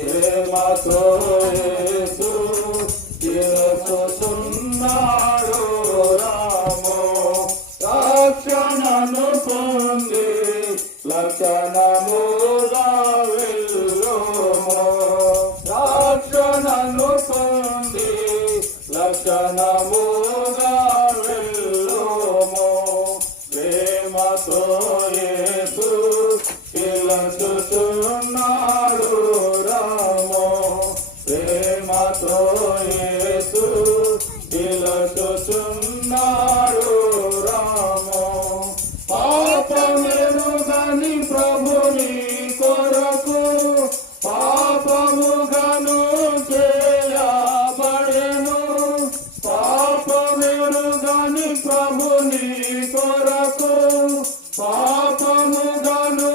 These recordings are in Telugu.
ప్రేమతో యేసు పిలుచుచున్నాడు రాము. రక్షణను పొంది లక్షణముగా వెళ్ళుము. రక్షణను పొంది లక్షణముగా వెళ్ళుము. ప్రేమతో యేసు పిలుచుచున్నాడు రాము. ప్రేమతో యేసు పిలుచుచున్నాడు రాము. పాపమెరుగని ప్రభుని కొరకు పాపముగను చేయబడెను. పాపమెరుగని ప్రభుని కొరకు పాపముగను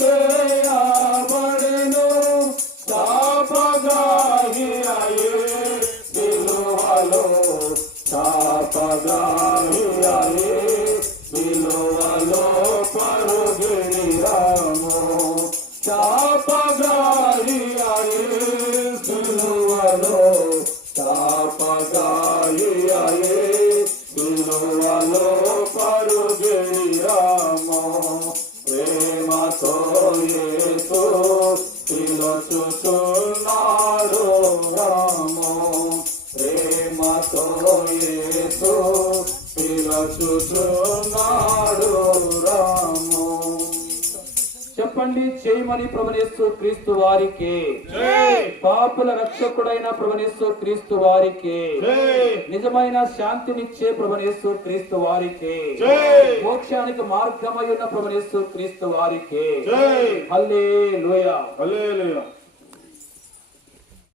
చేయబడెను. శాపగ్రాహి అయ్యే సిలువలో శాపగ్రాహి అయ్యే సిలువలో పరుగిడి రాము. శాపగ్రాహి అయ్యే సిలువలో శాపగ్రాహి అయ్యే సిలువలో పరుగిడి రాము. ప్రేమతో యేసు పిలుచుచున్నాడు రాము. ప్రేమతో యేసు పిలుచుచున్నాడు రాము. చెప్పండి, చేయమని ప్రభునేసు క్రీస్తు వారికి, పాపుల రక్షకుడైన ప్రభునేసు క్రీస్తు వారికి, నిజమైన శాంతినిచ్చే ప్రభునేసు క్రీస్తు వారికి, మోక్షానికి మార్గమై ఉన్న ప్రభునేసు క్రీస్తు వారికి హల్లెలూయా.